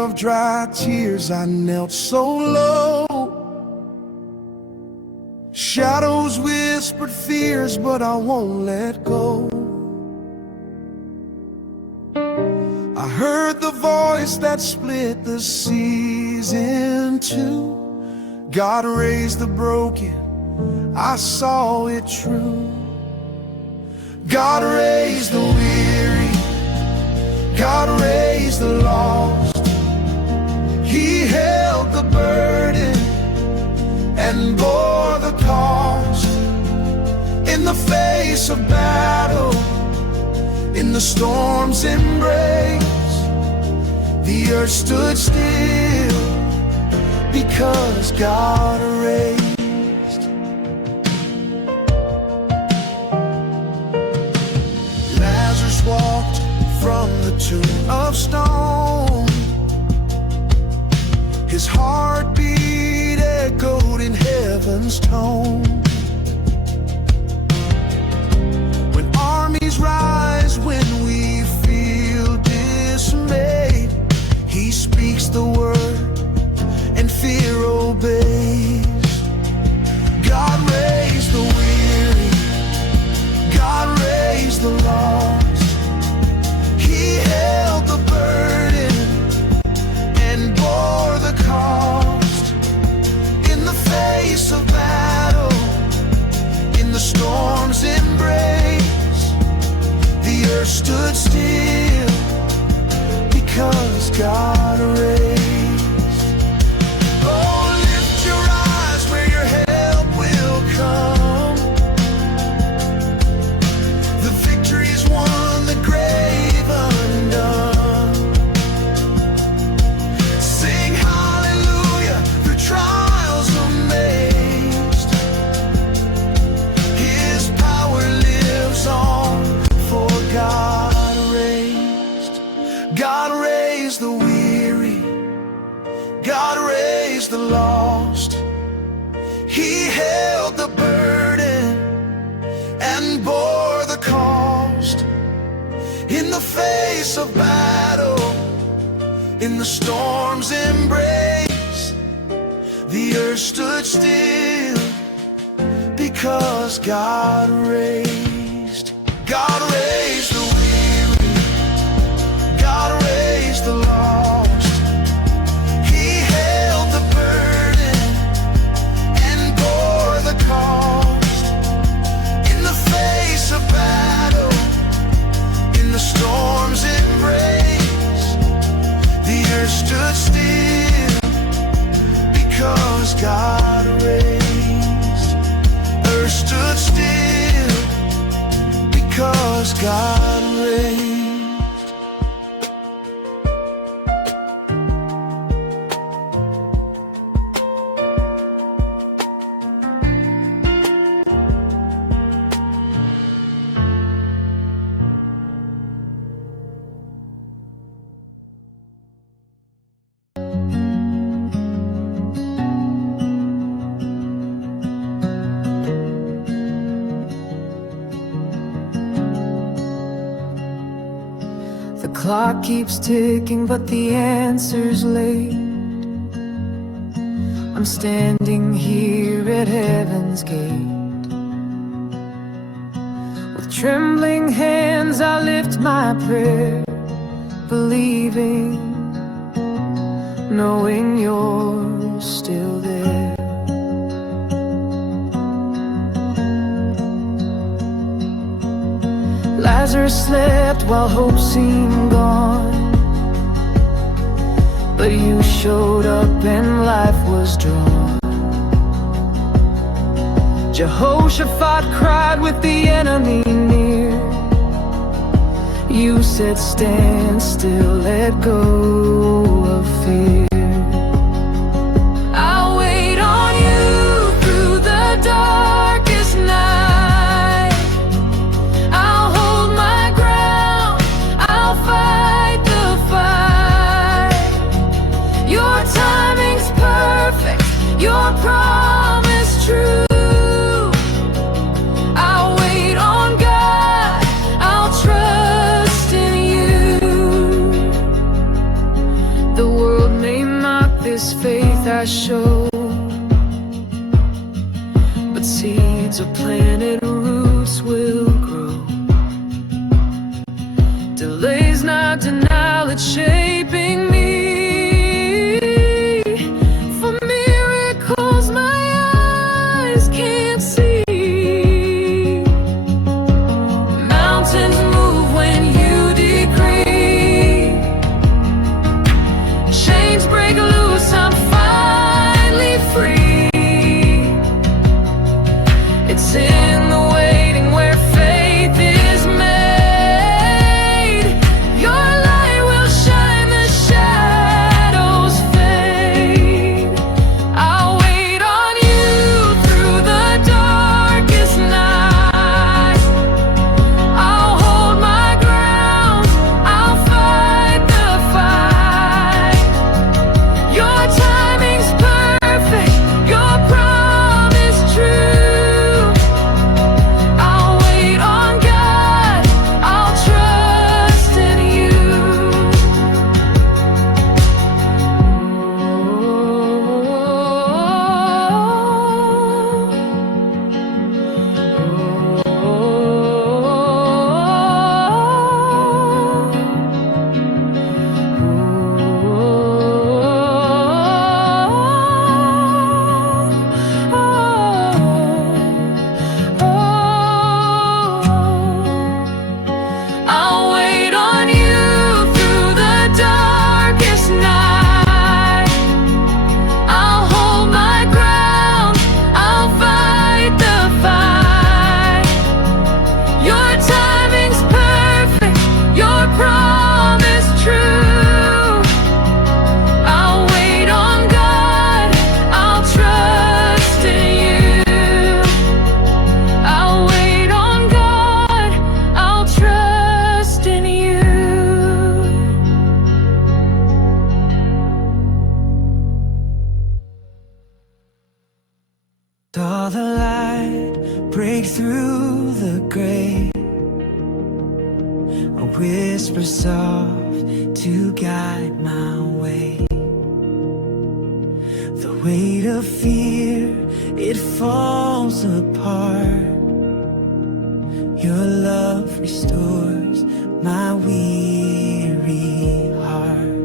of dry tears, I knelt so low. Shadows whispered fears, but I won't let go. I heard the voice that split the seas in two. God raised the broken, I saw it true. God raised the weary, God raised the lost. He held the burden and bore the cost. In the face of battle, in the storm's embrace, the earth stood still because God raised. Lazarus walked from the tomb of stone. His heartbeat echoed in heaven's tone. When armies rise, when we feel dismayed, He speaks the word and fear obeys. God raised the weary, God raised the lost. He held the burden and bore the cost. In the face of battle, in the storm's embrace, the earth stood still because God raised. Oh, lift your eyes where your help will come. The victory's won, the grave undone. Sing hallelujah through trials amazed. His power lives on, for God raised. God raised the weary, God raised the lost. He held the burden and bore the cost. In the face of battle, in the storm's embrace, the earth stood still because God raised. God raised the weary, God raised the lost. He held the burden and bore the cost. In the face of battle, in the storm's embrace, the earth stood still because God raised. Earth stood still because God raised. The clock keeps ticking, but the answer's late. I'm standing here at heaven's gate. With trembling hands I lift my prayer, believing, knowing you're still there. Lazarus slept while hope seemed gone, but you showed up and life was drawn. Jehoshaphat cried with the enemy near. You said, stand still, let go of fear. I'll wait on you through the darkest night. I'll hold my ground, I'll fight the fight. Your timing's perfect, your promise true. I'll wait on God, I'll trust in you. The world this faith I show, but seeds are planted, roots will grow. Delay's not denial, it's shaping me for miracles my eyes can't see. Mountains move when you decree, chains break loose, I'm finally free. It's in the waiting where faith is made. Your light will shine, the shadows fade. I'll wait on you through the darkest night. I'll hold my ground, I'll fight the fight. Your timing's perfect, your promise true. I'll wait on God, I'll trust in you. I'll wait on you through the darkest night. I'll hold my ground, I'll fight the fight. Your timing's perfect, your promise true. I'll wait on God, I'll trust in you. I'll wait on God, I'll trust in you. Saw the light break through the gray, a whisper soft to guide my way. The weight of fear, it falls apart. Your love restores my weary heart.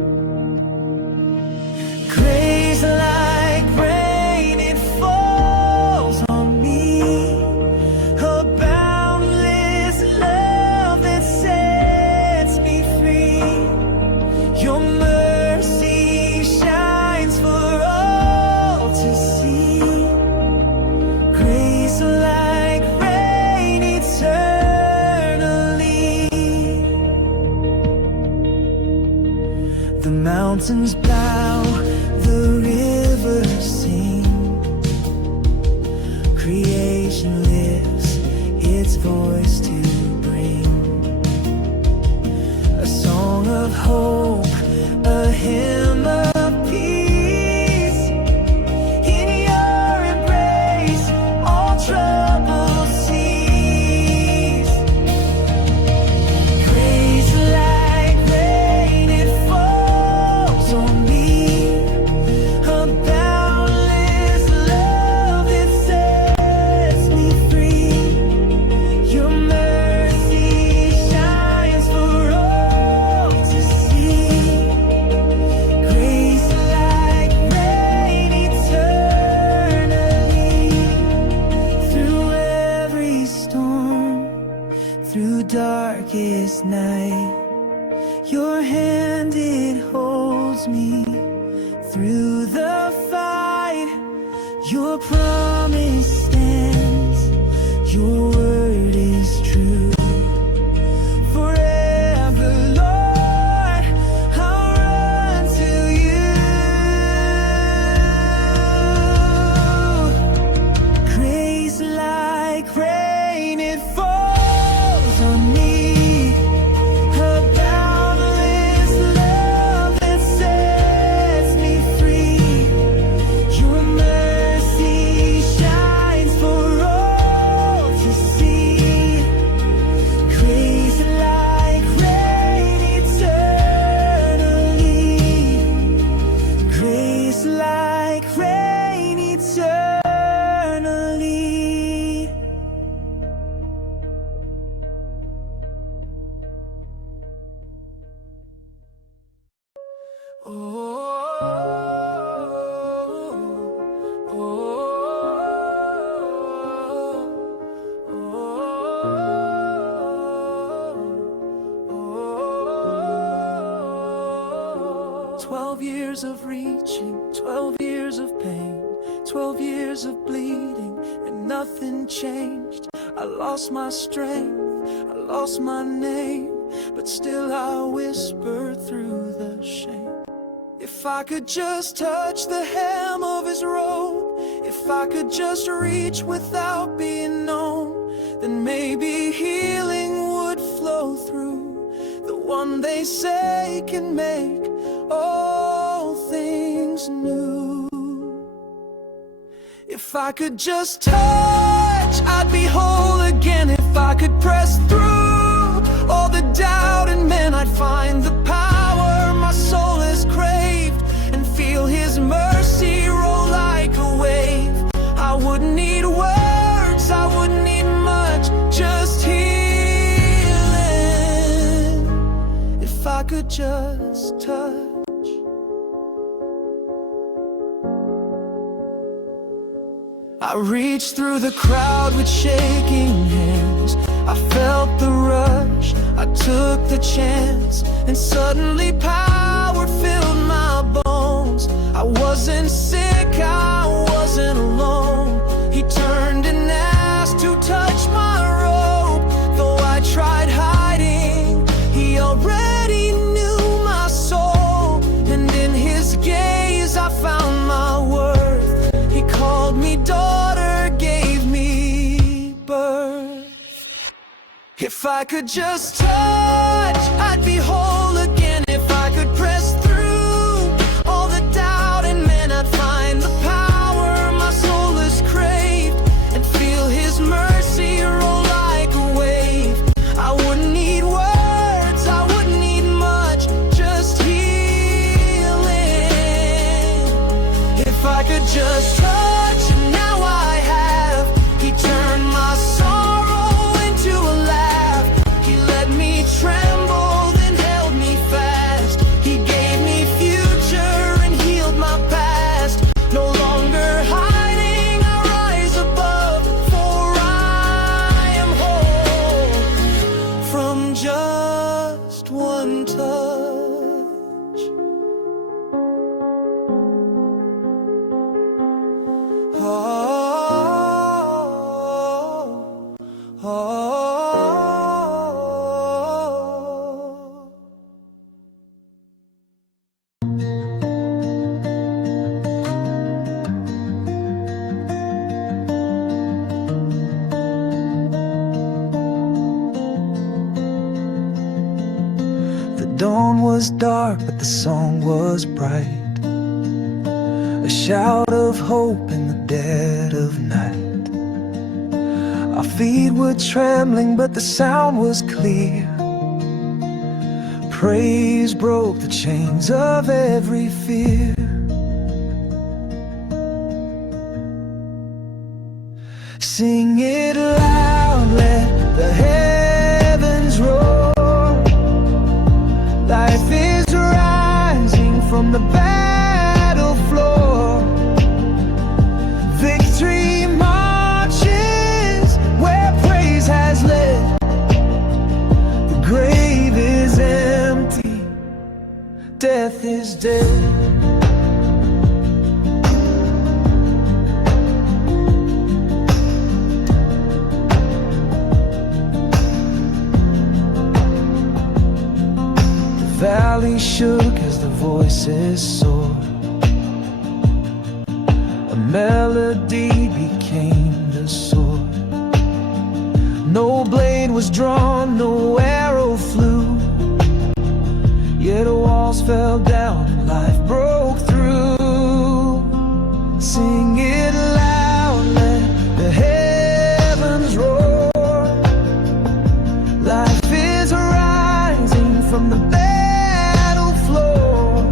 Grace like rain, it falls on me. A boundless love that sets me free. Your mercy shines for all to see. Grace like rain eternally. The mountains bow, the rivers sing. Creation lifts its voice to bring a song of hope, a hymn of peace. In your embrace, all trouble cease. Grace like rain, it falls on me. A boundless love that sets me free. Your mercy shines for all to see. Grace like rain eternally. Through every storm, through darkest night, your hand it holds me. Through the fight, your promise stands, your word is true. Forever, Lord, I'll run to you. Grace like rain, it falls on me. A boundless love that sets me free. Your mercy of reaching, 12 years of pain, 12 years of bleeding, and nothing changed. I lost my strength, I lost my name, but still I whisper through the shame. If I could just touch the hem of his robe, if I could just reach without being known, then maybe healing would flow through the one they say can make all things new. If I could just touch, I'd be whole again. If I could press through all the doubt in men, I'd find the power my soul has craved, and feel his mercy roll like a wave. I wouldn't need words, I wouldn't need much, just healing. If I could just touch. I reached through the crowd with shaking hands. I felt the rush, I took the chance, and suddenly power filled my bones. I wasn't sick, I wasn't alone. He turned and asked to touch my robe. Though I tried hiding, he already knew my soul, and in his gaze I found my worth. He called me daughter, gave me birth. If I could just touch, I'd be whole again. If I could press through all the doubt in men, I'd find the power my soul has craved, and feel his mercy roll like a wave. I wouldn't need words, I wouldn't need much, just healing. If I could just touch, and now I have. He turned my sorrow into a laugh. He let me tremble, then held me fast. He gave me future and healed my past. No longer hiding, I rise above, for I am whole from just one touch. Oh, oh, oh. The dawn was dark, but the song was bright. A shout of hope in the dead of night. Our feet were trembling, but the sound was clear. Praise broke the chains of every fear. Sing it loud, let the heavens roar. Life is rising from the battle floor. Victory marches where praise has led. The grave is empty, death is dead. The valley shook as the voices soared. A melody became the sword. No blade was drawn, no arrow flew, yet walls fell down and life broke through. Sing it loud, let the heavens roar. Life is rising from the battle floor.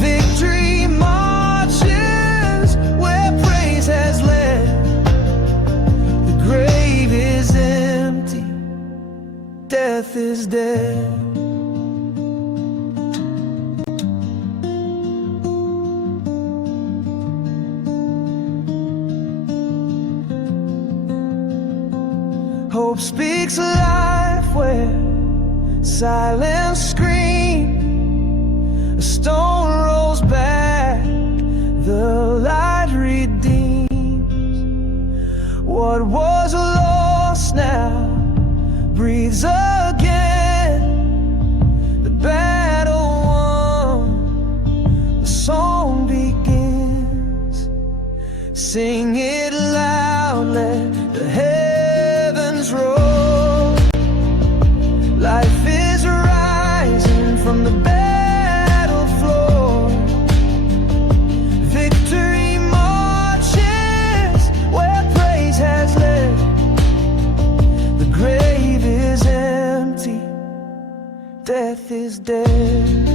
Victory marches where praise has led. The grave is empty, death is dead. Hope speaks life where silence screams. A stone Sing it loud, let the heavens roar. Life is rising from the battle floor. Victory marches where praise has led. The grave is empty, death is dead.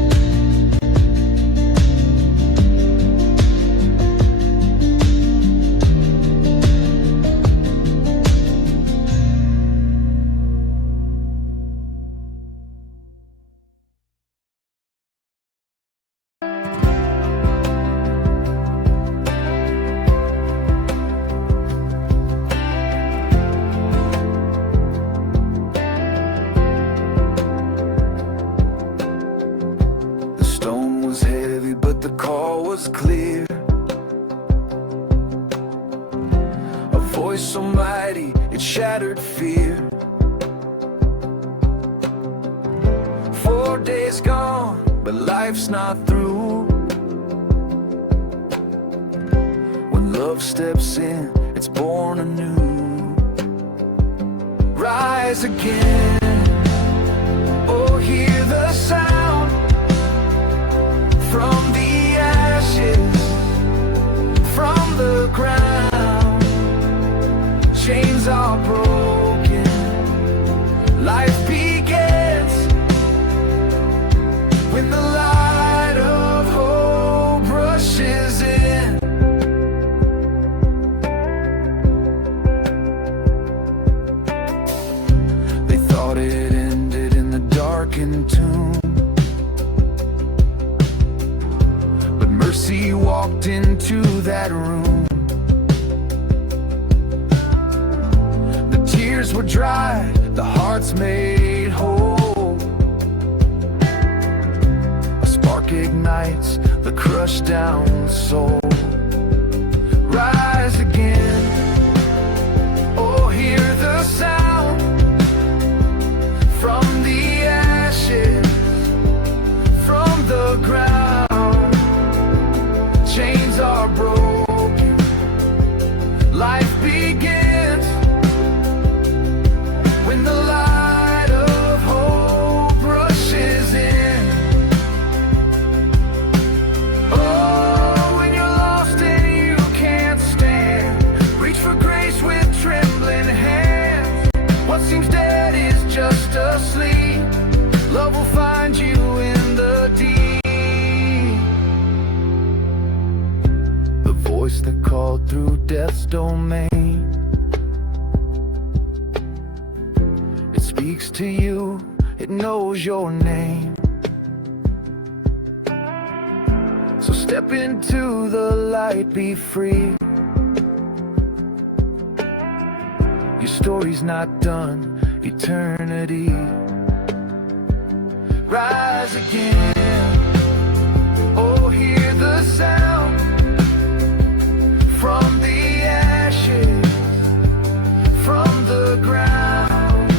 Clear, a voice so mighty it shattered fear. 4 days gone, but life's not through. When love steps in, it's born anew. Rise again, oh hear the sound from the from the ground. Chains are broken, life begins when the light of hope rushes in. They thought it ended in the darkened tomb, mercy walked into that room. The tears were dry, the hearts made whole. A spark ignites the crushed down soul. Rise again, oh hear the sound from the ashes, from the ground. Chains are broken, life begins when the light of hope rushes in. Oh, when you're lost and you can't stand, reach for grace with trembling hands. What seems dead is just asleep. Love will find you in the deep. Voice that called through death's domain, it speaks to you, it knows your name. So step into the light, be free. Your story's not done, eternity. Rise again, oh hear the sound from the ashes, from the ground.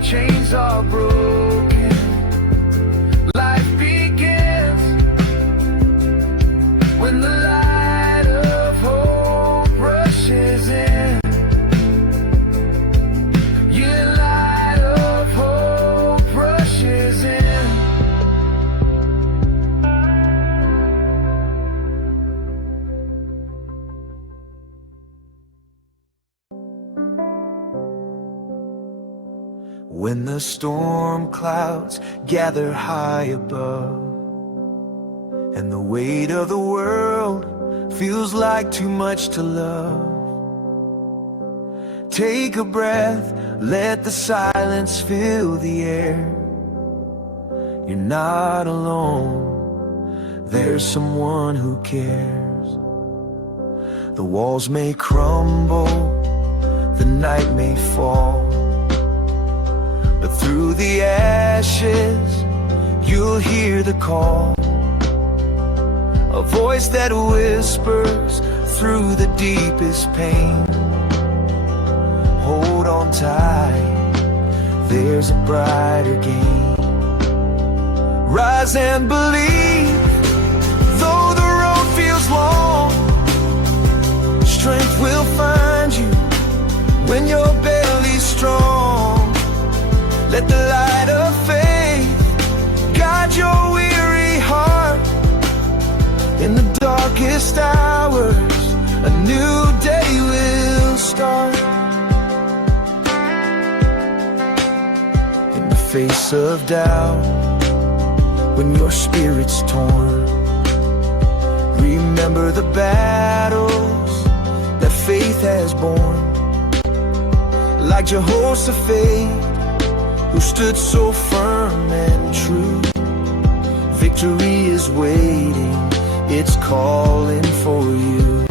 Chains are broken, life begins when the light of hope rushes in. Your light of hope rushes in. When the storm clouds gather high above, and the weight of the world feels like too much to love, take a breath, let the silence fill the air. You're not alone, there's someone who cares. The walls may crumble, the night may fall, but through the ashes, you'll hear the call. A voice that whispers through the deepest pain. Hold on tight, there's a brighter gain. Rise and believe, though the road feels long, Let the light of faith guide your weary heart. In the darkest hours, a new day will start. In the face of doubt, when your spirit's torn, remember the battles that faith has borne. Like Jehoshaphat, who stood so firm and true, victory is waiting, it's calling for you.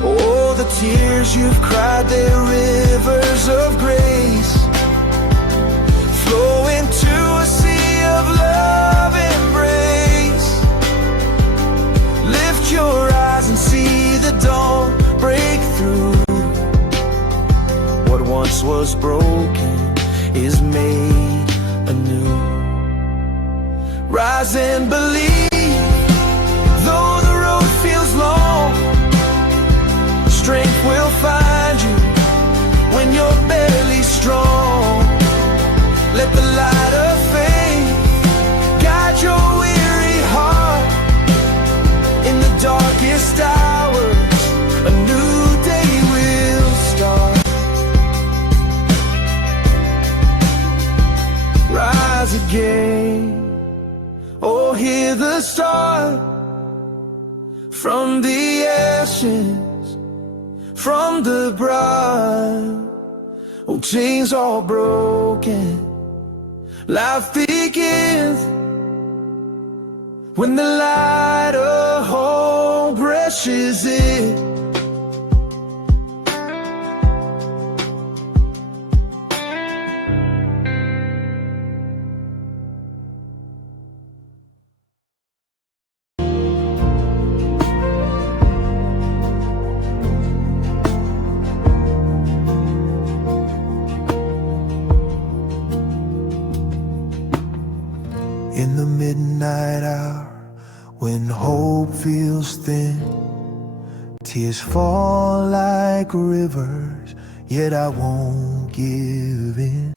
Oh, the tears you've cried, they're rivers of grace, flow into a sea of love embrace. Lift your eyes and see the dawn break through. What once was broken is made anew. Rise and believe, though the road feels long, strength will find you when you're barely strong. Let the light of faith guide your weary heart. In the darkest hours, a new day will start. Rise again, oh, hear the start. From the ashes, from the brine, oh, chains all broken, life begins. When the light of hope brushes in, in the midnight hour, when hope feels thin, tears fall like rivers, yet I won't give in.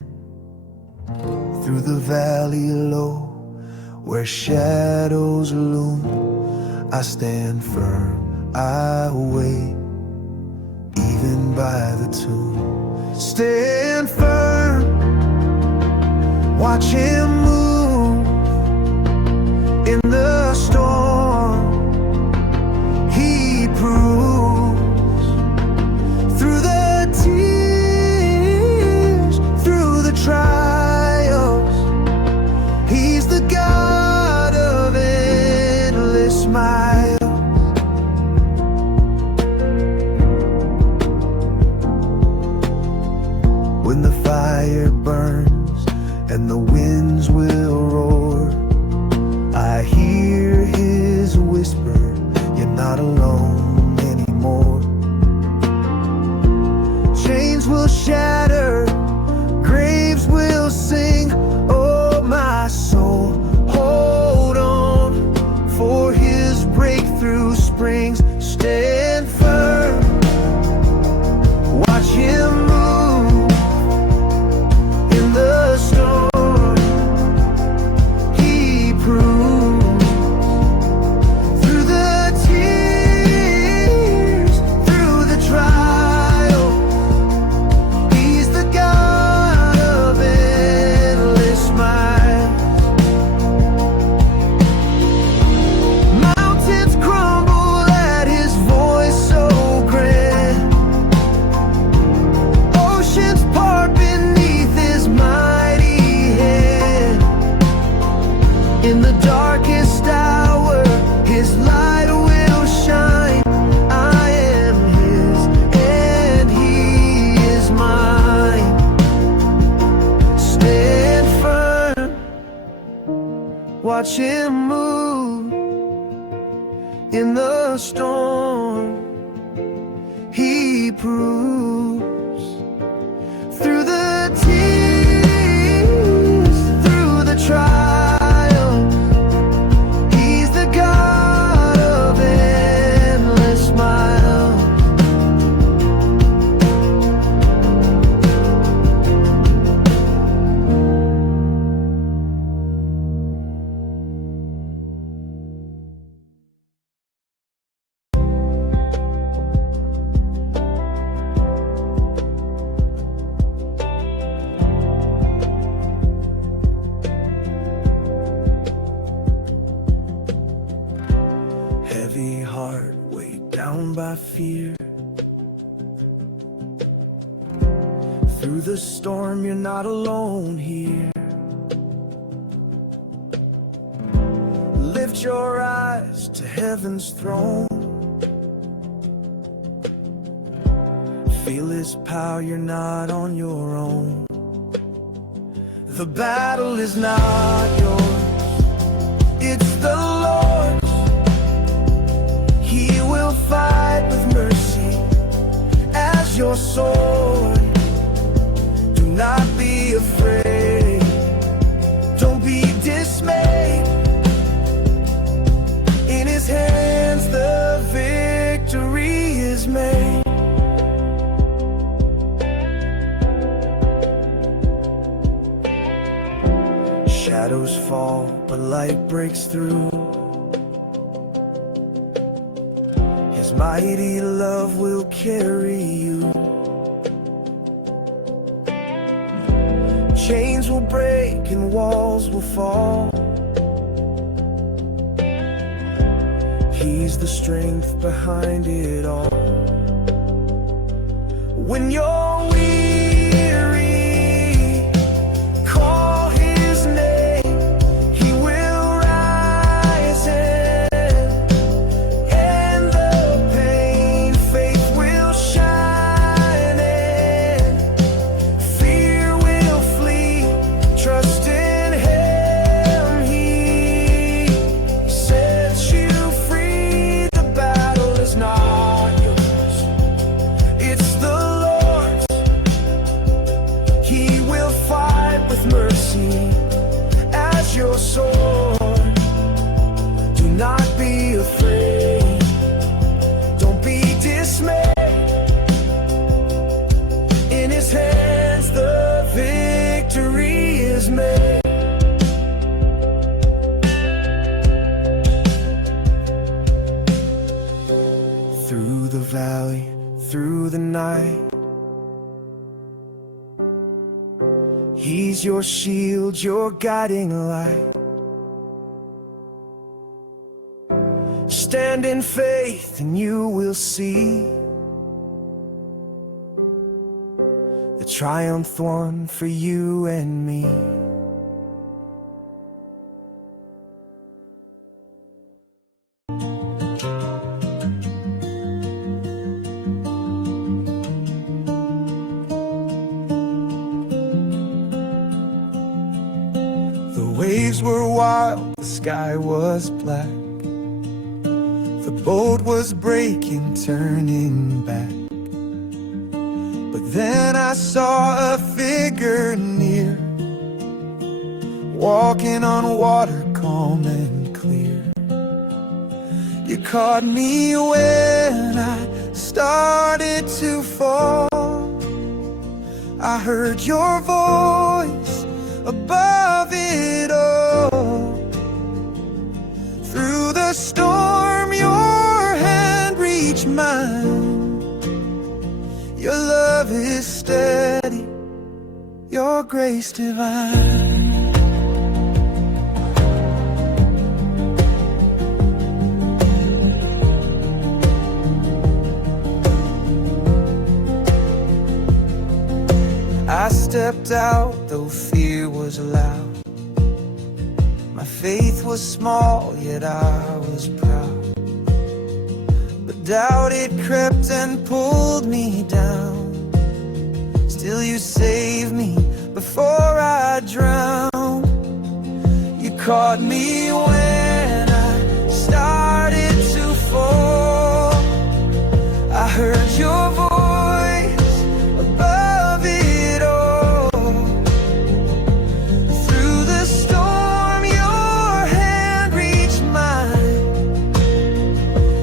Through the valley low, where shadows loom, I stand firm, I wait, even by the tomb. Stand firm, watch him move in the storm. He proves through the tears, through the trials, he's the God of endless smiles. When the fire burns and the winds will roar, I hear his whisper, you're not alone anymore. Chains will shatter, graves will sing. Oh, my soul, hold on, for his breakthrough springs. Stand firm, watch him move in the storm. He proves through the tears, through the trial, he's the God of endless smiles. Mountains crumble at his voice so grand, oceans part beneath his mighty hand. In the darkest hour, his light will shine. I am his and he is mine. Stand firm, watch him move in the storm. He proves through the tears, through the trials, he's the God of endless smiles. heavy heart weighed down by fear. Through the storm, you're not alone here. Lift your eyes to heaven's throne. Feel His power, you're not on your own. The battle is not yours, it's the Lord's. He will fight with mercy as your sword. Do not be afraid, don't be dismayed. In His hands the victory is made. Shadows fall, but light breaks through. His mighty love will carry you. Chains will break and walls will fall. He's the strength behind it all. When you're weary, call His name. He will rise and end the pain. Faith will shine and fear will flee. Trust in Him, He sets you free. The battle is not yours, it's the Lord's. He will fight with mercy as your sword. Do not be afraid, don't be dismayed. In His hands the victory is made. Through the valley, through the night, He's your shield, your guiding light. Stand in faith and you will see the triumph won for you and me. The waves were wild, the sky was black. The boat was breaking, turning back. But then I saw a figure near, walking on water calm and clear. You caught me when I started to fall. I heard your voice above it all. Through the storm, your hand reached mine. Your love is steady, your grace divine. I stepped out, though fear was loud. My faith was small, yet I was proud. But doubt, it crept and pulled me down. Still you saved me before I drowned. You caught me when I started to fall. I heard your voice above it all. Through the storm, your hand reached mine.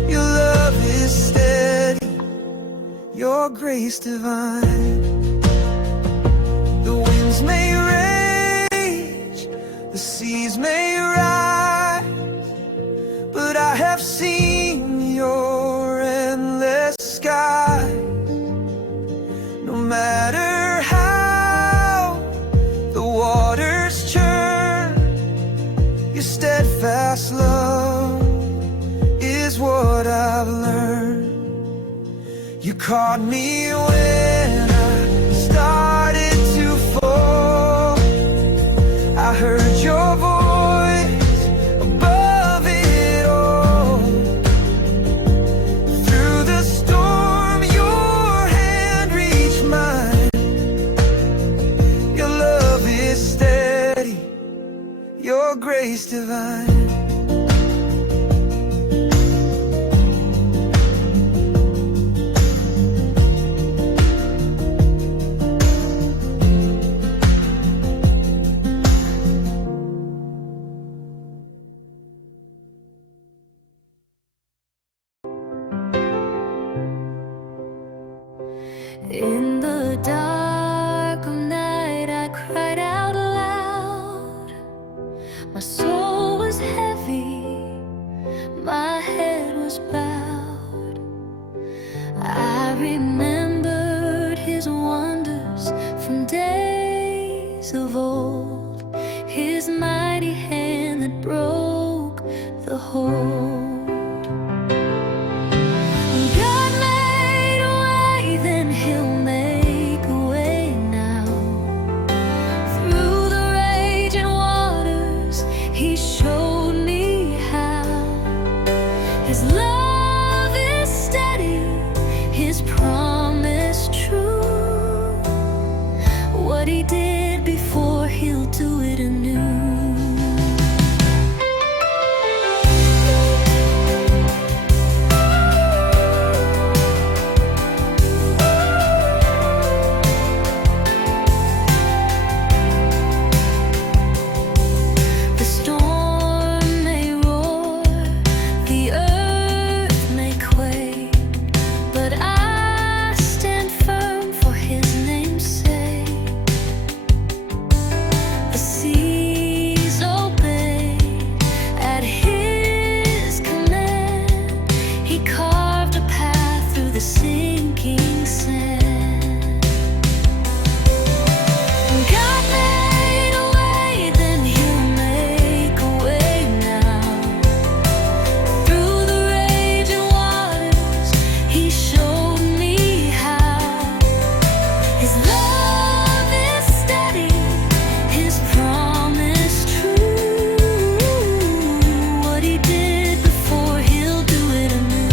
Your love is steady, your grace divine. The winds may rage, the seas may rise, but I have seen your endless sky. No matter how the waters churn, your steadfast love is what caught me when I started to fall. I heard your voice above it all. Through the storm, your hand reached mine. Your love is steady, your grace divine. In the dark of night, I cried out loud. My soul was heavy, my head was bowed. I remembered his wonders from days of old, his mighty hand that broke the hold. His love is steady, his promise true. What he did before, he'll do it anew. The storm may roar, the earth may quake, but I stand firm for his name's sake. The seas obey at his command. He carved a path through the sinking sand. God made a way, then he'll make a way now. Through the raging waters, he showed me how. His love is steady, his promise true. What he did before, he'll do it anew.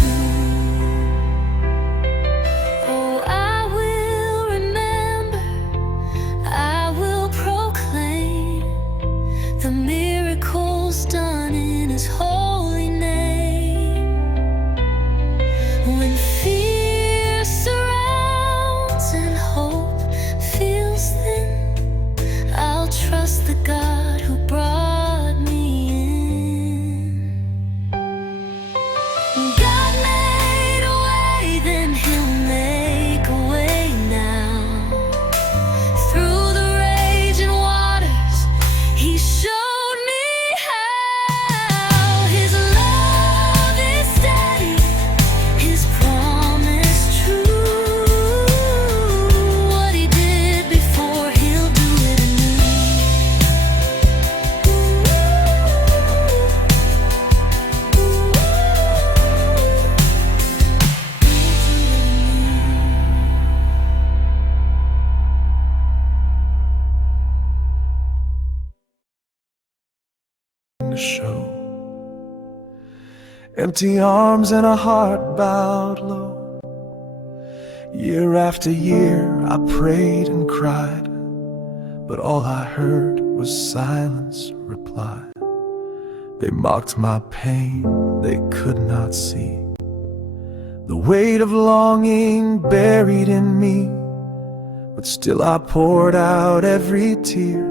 Oh, I will remember, I will proclaim the miracles done in his holy name. When fear surrounds and hope feels thin, I'll trust the God who brought me in. God made a way, then he'll make a way now. Through the raging waters, he showed me how. His love is steady, his promise true. What he did before, he'll do it anew. To show empty arms and a heart bowed low. Year after year I prayed and cried, but all I heard was silence reply. They mocked my pain, they could not see the weight of longing buried in me. But still I poured out every tear,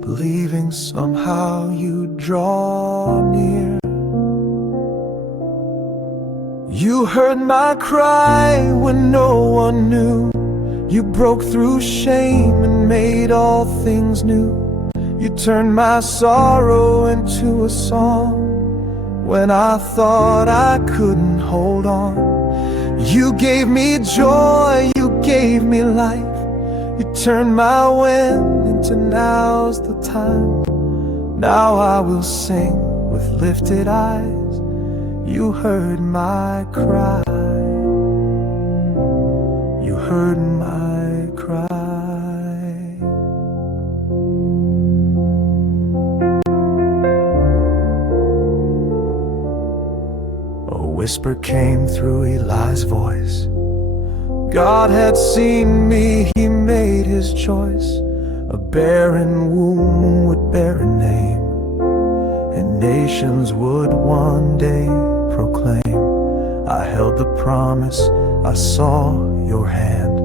believing somehow you'd draw near. You heard my cry when no one knew. You broke through shame and made all things new. You turned my sorrow into a song when I thought I couldn't hold on. You gave me joy, you gave me life. You turned my when into now's the time. Now I will sing with lifted eyes. You heard my cry. heard my cry. A whisper came through Eli's voice. God had seen me, he made his choice. A barren womb would bear a name, and nations would one day proclaim. I held the promise, I saw your hand,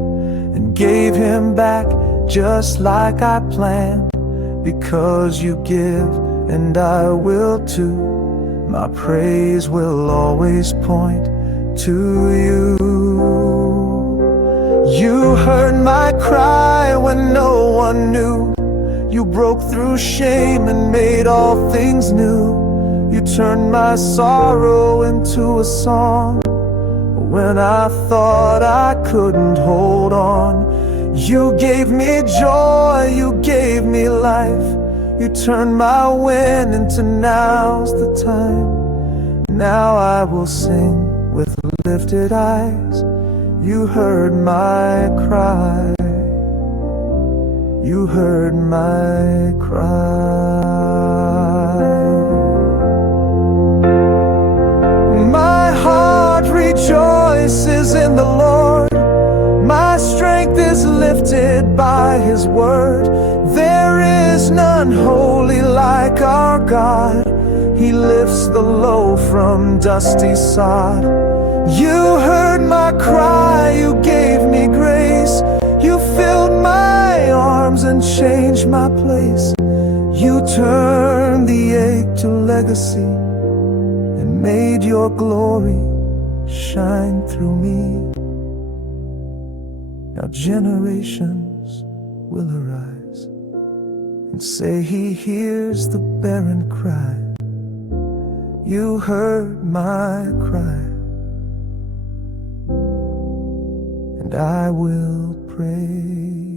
and gave him back just like I planned. Because you give, and I will too. My praise will always point to you. You heard my cry when no one knew. You broke through shame and made all things new. You turned my sorrow into a song. When I thought I couldn't hold on, you gave me joy, you gave me life. You turned my win into now's the time. Now I will sing with lifted eyes. You heard my cry. You heard my cry. My heart rejoices in the Lord. My strength is lifted by his word. There is none holy like our God. He lifts the low from dusty sod. You heard my cry, you gave me grace. You filled my arms and changed my place. You turned the ache to legacy and made your glory shine through me. Now generations will arise and say he hears the barren cry. You heard my cry, and I will pray.